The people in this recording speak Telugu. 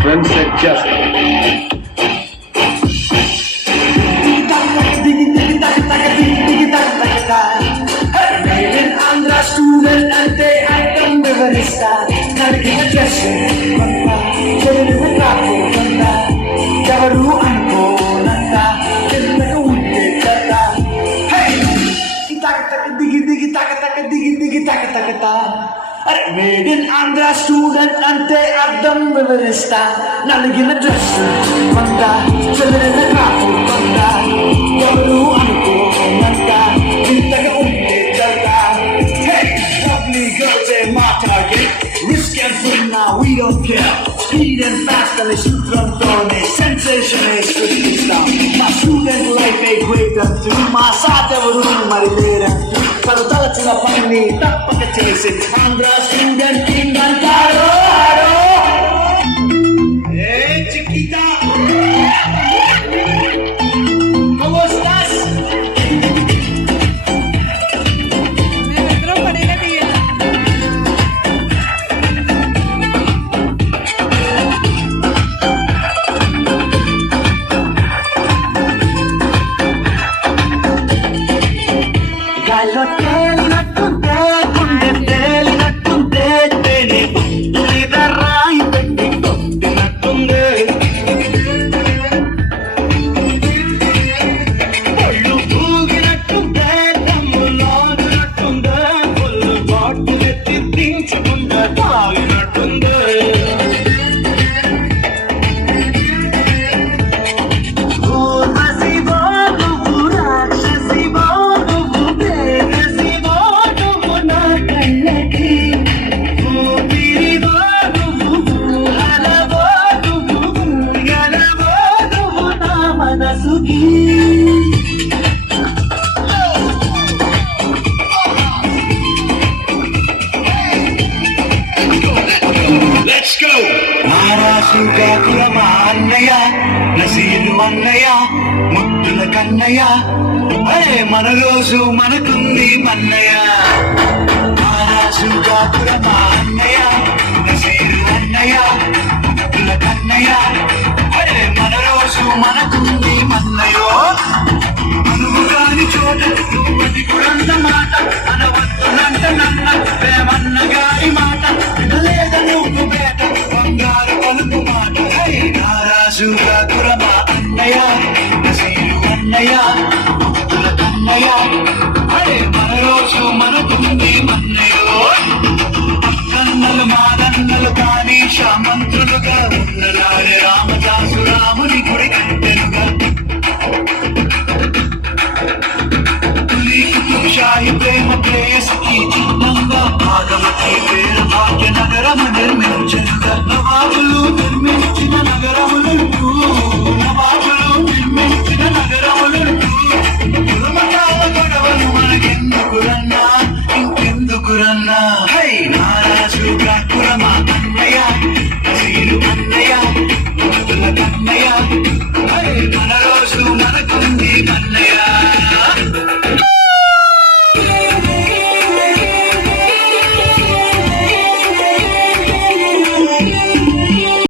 ఫ్రెండ్స్ సెట్ చేస్తాం. ఆంధ్ర స్టూడెంట్ అంటే ఐటమ్ వివరిస్తా నడిగిన డ్రెస్ కొంత చెరువు కాకుండా ఎవరు అనుకోనంత కిందకు ఉంటే కథ దిగి తగ అరే మేడ్ ఇన్ ఆంధ్ర స్టూడెంట్ అంటే అర్థం వివరిస్తా నలిగిన డ్రెస్ కొంత చెరువు కాకుండా ఎవరు అనుకోనంత కిందకు ఉంటే కథ. Lovely girls and my target. Risk and free now, we don't care. Speed and fast and shoot from throne. Sensation is strictly down. My student life a great and through. My side of a room, my leader. Tala tala china pani, tapaka chase it. Andhra student king and taro. Hey, chiquita. ¿Cómo estás? గాల్లో తేలినట్టుందే గుండె తేలినట్టుందే తేనె మీద రాయి పెట్టి కొట్టినట్టుందే ఒళ్ళు ఊగినట్టుందే దమ్ములాగినట్టుందే ఒళ్ళు బాటులెత్తి దించకుండా తాగినట్టుందే Let's go! నారాసుగాకుల మా అన్నయ్య నసీరు అన్నయ్య ముద్దుల కన్నయ్య అరే మన రోజు మనకుంది మన్నయ్య. నారాసుగాకుల మా అన్నయ్య నసీరు అన్నయ్య ముద్దుల కన్నయ్య అరే మన రోజు మనకుంది మన్నయ్యో. అనువు కాని చోట నువ్వది కుడంత మాట అనవద్దునంట నన్న ప్రేమన్న గారి మాట వినలేద నువ్వు బేట బంగారు పలుకు మాట. నారాజుగా కురమా అన్నయ్య నసీరు అన్నయ్య ముద్దుల కన్నయ్య అరే మన రోజు మనకుంది మన్నయ్యో. కన్నలు మాదన్నలు కానీ శామంతులుగా ఉన్నలారే రామదాసు రాముని గుడి కట్టెలుగా शाही प्रेम प्रेयसी